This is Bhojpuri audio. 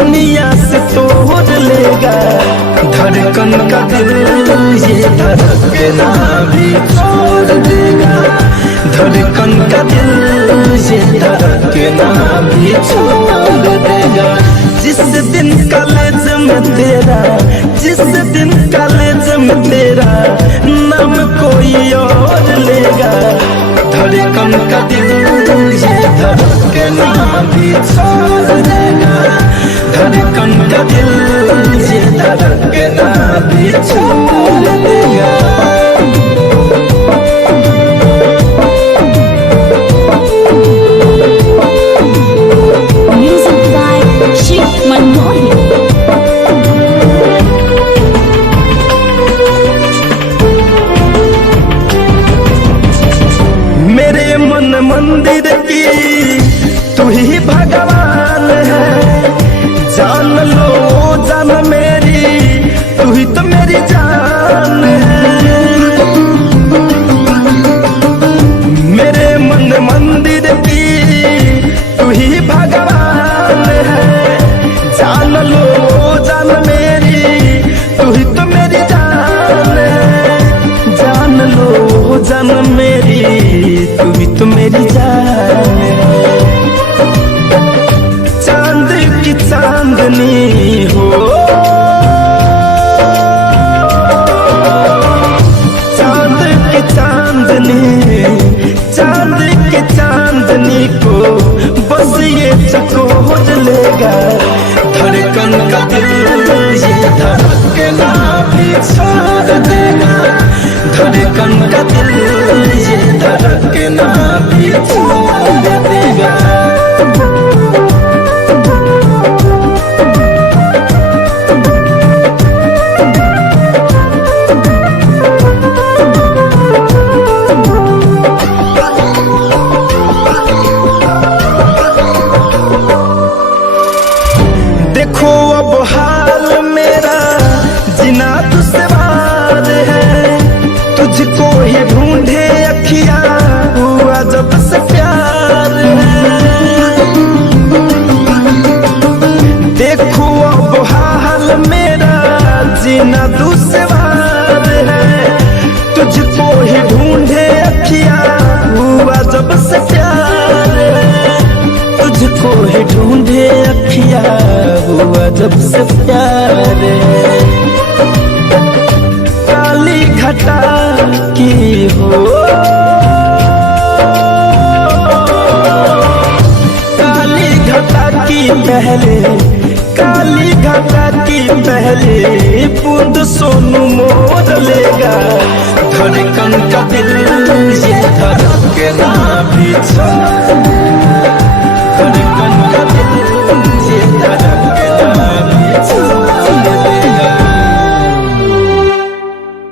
दुनिया से तोड़ लेगा। धड़कन का दिल ये धड़कना भी छोड़ देगा। धड़कन का दिल ये धड़कना भी छोड़ देगा। जिस दिन कॉलेज में तेरा, जिस दिन कॉलेज में तेरा नाम कोई और लेगा। धड़कन का दिल ये धड़कना भी छोड़ देगा। धड़कन का दिल ये धड़कना भी छोड़ देगा। Music by Shiv Manmohan. मेरे मन मंदिर की तू ही भगवान है। जान लो जान मेरी, तू ही तो मेरी जान है। मेरे मन मंदिर की तू ही भगवान है। जान लो जान मेरी, तू ही तो मेरी जान है। जान लो जान मेरी, तू ही तो मेरी जान है। चांद की चांदनी हो, चांद की चांदनी, चांद की चांदनी को बस ये चकोर लेगा। धड़कन का दिल ये धड़कना भी छोड़ देगा। धड़कन का दिल ये धड़कना भी छोड़ देगा। देखो अब हाल मेरा जिना दुश्वार है। तुझको ही ढूंढे अखियां हुआ जब से प्यार है। देखो अब हाल मेरा जिना दुश्वार है। तुझको ही ढूंढे अखियां हुआ जब से प्यार है। तुझको ही ढूंढे अखियां हुआ जब से प्यार है। काली घटा की हो, काली घटा की पहले, काली घटा की पहले बूंद सोनू मोर लेगा। धड़कन का दिल ये धड़कना भी छोड़